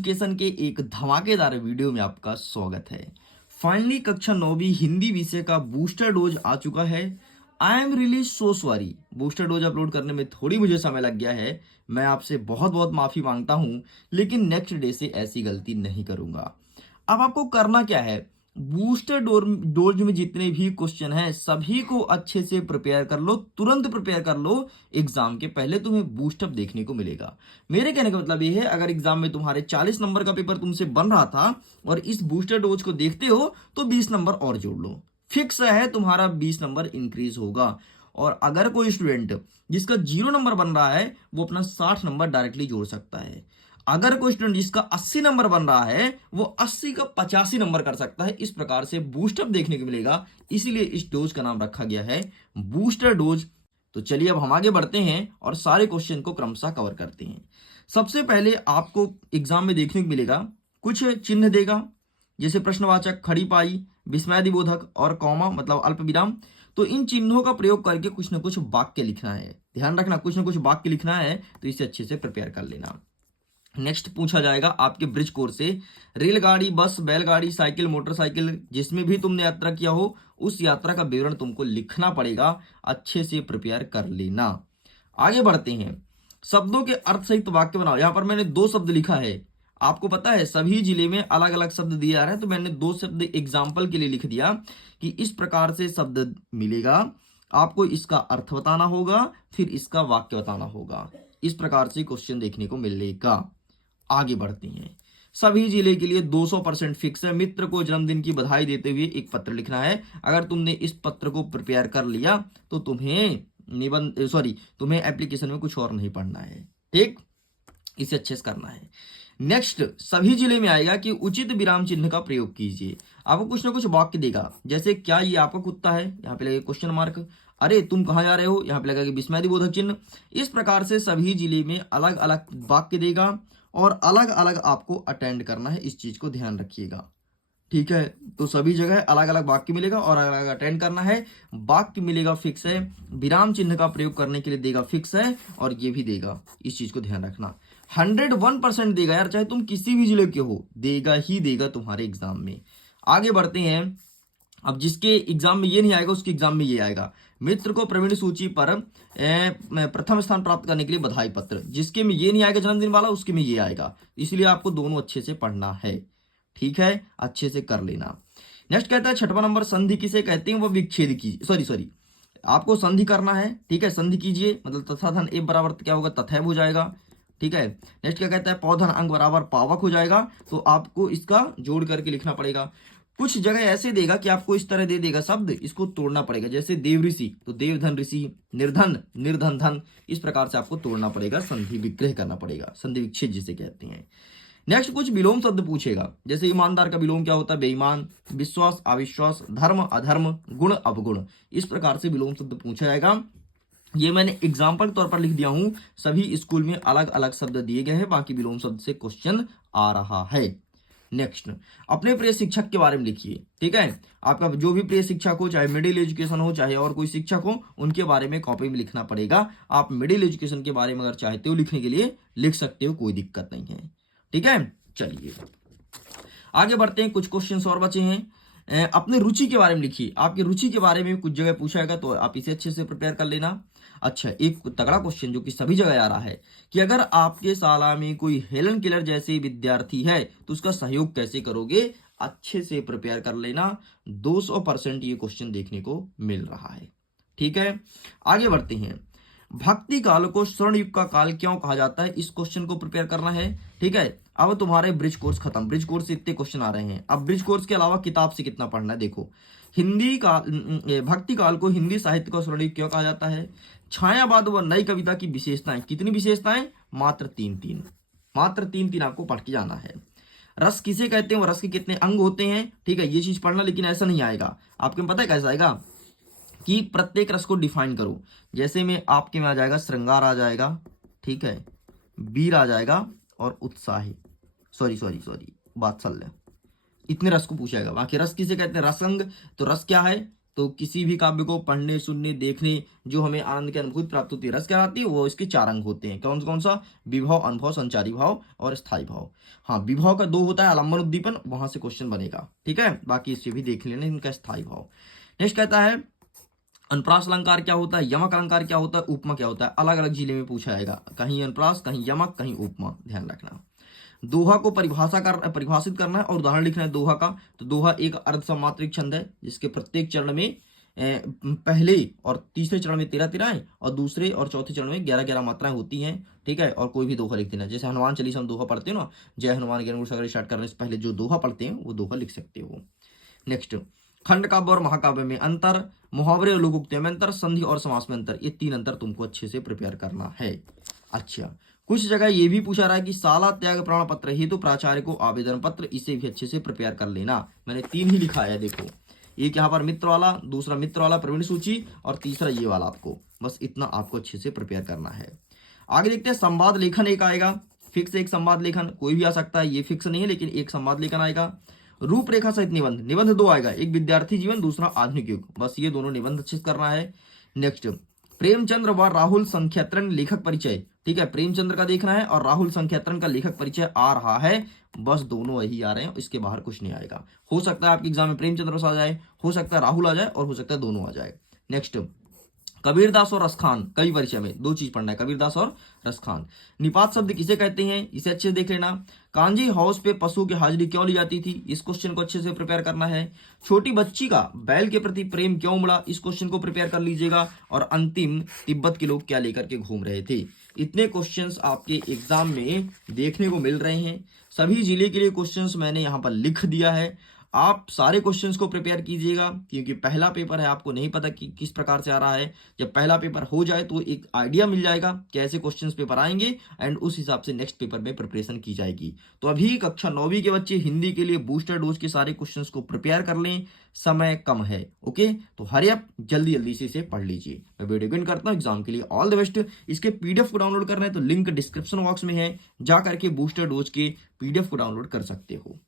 Education के एक धमाकेदार वीडियो में आपका स्वागत है। फाइनली कक्षा 9वीं हिंदी विषय का बूस्टर डोज आ चुका है। I am really so sorry, booster dose upload करने में थोड़ी मुझे समय लग गया है। मैं आपसे बहुत बहुत माफी मांगता हूं, लेकिन नेक्स्ट डे से ऐसी गलती नहीं करूंगा। अब आपको करना क्या है, बूस्टर डोज में जितने भी क्वेश्चन हैं सभी को अच्छे से प्रिपेयर कर लो, तुरंत प्रिपेयर कर लो। एग्जाम के पहले तुम्हें बूस्टअप देखने को मिलेगा। मेरे कहने का मतलब ये है, अगर एग्जाम में तुम्हारे 40 नंबर का पेपर तुमसे बन रहा था और इस बूस्टर डोज को देखते हो तो 20 नंबर और जोड़ लो। फिक्स है, तुम्हारा 20 नंबर इंक्रीज होगा। और अगर कोई स्टूडेंट जिसका 0 नंबर बन रहा है वो अपना 60 नंबर डायरेक्टली जोड़ सकता है। अगर कोई स्टूडेंट जिसका 80 नंबर बन रहा है वो 80 का 85 नंबर कर सकता है। इस प्रकार से बूस्टअप देखने को मिलेगा, इसीलिए इस डोज का नाम रखा गया है बूस्टर डोज। तो चलिए अब हम आगे बढ़ते हैं और सारे क्वेश्चन को क्रमशः कवर करते हैं। सबसे पहले आपको एग्जाम में देखने को मिलेगा कुछ चिन्ह देगा, जैसे प्रश्नवाचक, खड़ी पाई, विस्मयादिबोधक और कॉमा मतलब अल्प विराम। तो इन चिन्हों का प्रयोग करके कुछ ना कुछ वाक्य लिखना है। ध्यान रखना, कुछ ना कुछ वाक्य लिखना है, तो इसे अच्छे से प्रिपेयर कर लेना। नेक्स्ट पूछा जाएगा आपके ब्रिज कोर्स से, रेलगाड़ी, बस, बैलगाड़ी, साइकिल, मोटरसाइकिल, जिसमें भी तुमने यात्रा किया हो उस यात्रा का विवरण तुमको लिखना पड़ेगा। अच्छे से प्रिपेयर कर लेना। आगे बढ़ते हैं, शब्दों के अर्थ सहित वाक्य बनाओ। यहां पर मैंने 2 शब्द लिखा है। आपको पता है सभी जिले में अलग अलग शब्द दिए जा रहे हैं, तो मैंने 2 शब्द एग्जाम्पल के लिए लिख दिया कि इस प्रकार से शब्द मिलेगा, आपको इसका अर्थ बताना होगा, फिर इसका वाक्य बताना होगा। इस प्रकार से क्वेश्चन देखने को मिलेगा। आगे बढ़ते हैं, सभी जिले के लिए 200% फिक्स है। मित्र को जन्मदिन की बधाई देते हुए एक पत्र लिखना है। अगर तुमने इस पत्र को प्रिपेयर कर लिया तो तुम्हें एप्लीकेशन में कुछ और नहीं पढ़ना है। ठीक, इसे अच्छे से करना है। नेक्स्ट, सभी जिले में आएगा कि उचित विराम चिन्ह का प्रयोग कीजिए। आपको कुछ ना कुछ वाक्य देगा, जैसे क्या ये आपका कुत्ता है, यहाँ पे लगेगा क्वेश्चन मार्क। अरे तुम कहाँ जा रहे हो, यहाँ पे लगेगा विस्मयादिबोधक चिन्ह। इस प्रकार से सभी जिले में अलग अलग वाक्य देगा और अलग अलग आपको अटेंड करना है। इस चीज को ध्यान रखिएगा, ठीक है। तो सभी जगह अलग अलग वाक्य मिलेगा और अलग अलग अटेंड करना है। वाक्य मिलेगा फिक्स है, विराम चिन्ह का प्रयोग करने के लिए देगा फिक्स है, और ये भी देगा। इस चीज को ध्यान रखना। 101% देगा यार, चाहे तुम किसी भी जिले के हो, देगा ही देगा तुम्हारे एग्जाम में। आगे बढ़ते हैं, अब जिसके एग्जाम में ये नहीं आएगा उसके एग्जाम में ये आएगा। मित्र को प्रवीण सूची पर प्रथम स्थान प्राप्त करने के लिए बधाई पत्र। जिसके में ये नहीं आएगा जन्मदिन वाला, उसके में ये आएगा। इसलिए आपको दोनों अच्छे से पढ़ना है, ठीक है, अच्छे से कर लेना। नेक्स्ट कहता है 6वां नंबर, संधि किसे कहते हैं, वह विच्छेद की सॉरी आपको संधि करना है, ठीक है। संधि कीजिए मतलब तथा धन ए बराबर क्या होगा, तथैव हो जाएगा, ठीक है। नेक्स्ट क्या कहता है, पौधन अंग बराबर पावक हो जाएगा। तो आपको इसका जोड़ करके लिखना पड़ेगा। कुछ जगह ऐसे देगा कि आपको इस तरह दे देगा शब्द, इसको तोड़ना पड़ेगा। जैसे देव ऋषि तो देवधन ऋषि, निर्धन निर्धन धन। इस प्रकार से आपको तोड़ना पड़ेगा, संधि विग्रह करना पड़ेगा, संधि विच्छेद जिसे कहते हैं। नेक्स्ट कुछ विलोम शब्द पूछेगा, जैसे ईमानदार का विलोम क्या होता है, बेईमान, विश्वास अविश्वास, धर्म अधर्म, गुण अवगुण। इस प्रकार से विलोम शब्द पूछा जाएगा। ये मैंने एग्जाम्पल के तौर पर लिख दिया हूं, सभी स्कूल में अलग अलग शब्द दिए गए हैं, बाकी विलोम शब्द से क्वेश्चन आ रहा है। नेक्स्ट, अपने प्रिय शिक्षक के बारे में लिखिए, ठीक है। आपका जो भी प्रिय शिक्षक हो, चाहे मिडिल एजुकेशन हो चाहे और कोई शिक्षक हो, उनके बारे में कॉपी में लिखना पड़ेगा। आप मिडिल एजुकेशन के बारे में अगर चाहते हो लिखने के लिए लिख सकते हो, कोई दिक्कत नहीं है, ठीक है। चलिए आगे बढ़ते हैं, कुछ क्वेश्चन और बचे हैं। अपने रुचि के बारे में लिखिए। आपकी रुचि के बारे में कुछ जगह पूछा जाएगा, तो आप इसे अच्छे से प्रिपेयर कर लेना। अच्छा, एक तगड़ा क्वेश्चन जो कि सभी जगह आ रहा है कि अगर आपके शाला में कोई हेलन केलर जैसे विद्यार्थी है तो उसका सहयोग कैसे करोगे। अच्छे से प्रिपेयर कर लेना, 200% ये क्वेश्चन देखने को मिल रहा है, ठीक है। आगे बढ़ते हैं, भक्ति काल को स्वर्ण युग का काल क्यों कहा जाता है, इस क्वेश्चन को प्रिपेयर करना है, ठीक है। अब तुम्हारे ब्रिज कोर्स खत्म, ब्रिज कोर्स से इतने क्वेश्चन आ रहे हैं। अब ब्रिज कोर्स के अलावा किताब से कितना पढ़ना है देखो। हिंदी का भक्ति काल को हिंदी साहित्य का स्वर्ण युग क्यों कहा जाता है। छायावाद व नई कविता की विशेषताएं, कितनी विशेषताएं, मात्र 3 मात्र 3 आपको पढ़ के जाना है। रस किसे कहते हैं, वो रस के कितने अंग होते हैं, ठीक है, ये चीज पढ़ना। लेकिन ऐसा नहीं आएगा, आपको पता है कैसा आएगा कि प्रत्येक रस को डिफाइन करो। जैसे में आपके में आ जाएगा श्रृंगार आ जाएगा, ठीक है, वीर आ जाएगा और उत्साही, सॉरी वात्सल्य। इतने रस को पूछेगा। बाकी रस किसे कहते हैं, रसंग, तो रस क्या है, तो किसी भी काव्य को पढ़ने, सुनने, देखने जो हमें आनंद की अनुभूति प्राप्त होती है, रस कहलाती है, वो इसके 4 अंग होते हैं। कौन कौन सा? विभव, अनुभव, संचारी भाव और स्थायी भाव। हाँ, विभव का 2 होता है, आलम्बन, उद्दीपन, वहां से क्वेश्चन बनेगा, ठीक है। बाकी इससे भी देख लेना इनका स्थायी भाव। नेक्स्ट कहता है अनुप्रास अलंकार क्या होता है, यमक अलंकार क्या होता है, उपमा क्या होता है। अलग अलग जिले में पूछा जाएगा, कहीं अनुप्रास, कहीं यमक, कहीं उपमा, ध्यान रखना। दोहा को परिभाषित करना है और उदाहरण लिखना है दोहा का। तो दोहा एक अर्ध समात्रिक छंद है जिसके प्रत्येक चरण में पहले और तीसरे चरण में 13 13 और दूसरे और चौथे चरण में 11 11 मात्राएं होती हैं, ठीक है। और कोई भी दोहा लिख देना, जैसे हनुमान चालीसा हम दोहा पढ़ते हो ना, जय हनुमान ज्ञान गुण सागर स्टार्ट करने से पहले जो दोहा पढ़ते हैं वो दोहा लिख सकते हो। नेक्स्ट, खंड काव्य और महाकाव्य में अंतर, मुहावरे और लोकोक्तियों में अंतर, संधि और समास में अंतर, ये 3 अंतर तुमको अच्छे से प्रिपेयर करना है। अच्छा, कुछ जगह ये भी पूछा रहा है कि शाला त्याग प्रमाण पत्र हेतु प्राचार्य को आवेदन पत्र, इसे भी अच्छे से प्रिपेयर कर लेना। मैंने 3 ही लिखा है, देखो एक यहाँ पर मित्र वाला, दूसरा मित्र वाला प्रवीण सूची और तीसरा ये वाला। आपको बस इतना आपको अच्छे से प्रिपेयर करना है। आगे देखते हैं, संवाद लेखन एक आएगा, फिक्स एक संवाद लेखन, कोई भी आ सकता है, ये फिक्स नहीं है लेकिन एक संवाद लेखन आएगा। रूपरेखा सहित निबंध, निबंध 2 आएगा, एक विद्यार्थी जीवन, दूसरा आधुनिक युग, बस ये दोनों निबंध अच्छे से करना है। नेक्स्ट, प्रेमचंद्र व राहुल संख्यात्रण लेखक परिचय, ठीक है, प्रेमचंद्र का देखना है और राहुल संख्यात्रण का लेखक परिचय आ रहा है, बस दोनों यही आ रहे हैं, इसके बाहर कुछ नहीं आएगा। हो सकता है आपके एग्जाम में प्रेमचंद्र आ जाए, हो सकता है राहुल आ जाए और हो सकता है दोनों आ जाए। नेक्स्ट, कबीरदास और रसखान, कवि परिचय में 2 चीज पढ़ना है, कबीरदास और रसखान। निपात शब्द किसे कहते हैं, इसे अच्छे से देख लेना। कांजी हाउस पे पशु की हाजिरी क्यों ली जाती थी, इस क्वेश्चन को अच्छे से प्रिपेयर करना है। छोटी बच्ची का बैल के प्रति प्रेम क्यों उमड़ा, इस क्वेश्चन को प्रिपेयर कर लीजिएगा। और अंतिम, तिब्बत के लोग क्या लेकर के घूम रहे थे। इतने क्वेश्चंस आपके एग्जाम में देखने को मिल रहे हैं। सभी जिले के लिए क्वेश्चंस मैंने यहाँ पर लिख दिया है, आप सारे क्वेश्चंस को प्रिपेयर कीजिएगा, क्योंकि पहला पेपर है, आपको नहीं पता कि किस प्रकार से आ रहा है। जब पहला पेपर हो जाए तो एक आइडिया मिल जाएगा कैसे क्वेश्चंस पेपर आएंगे एंड उस हिसाब से नेक्स्ट पेपर में प्रिपरेशन की जाएगी। तो अभी कक्षा 9वीं के बच्चे हिंदी के लिए बूस्टर डोज के सारे क्वेश्चंस को प्रिपेयर कर लें, समय कम है, ओके। तो हरी अप, जल्दी जल्दी से इसे पढ़ लीजिए। मैं वीडियो बिगिन करता हूँ, एग्जाम के लिए ऑल द बेस्ट। इसके पीडीएफ को डाउनलोड करना है तो लिंक डिस्क्रिप्शन बॉक्स में है, जा करके बूस्टर डोज के पीडीएफ को डाउनलोड कर सकते हो।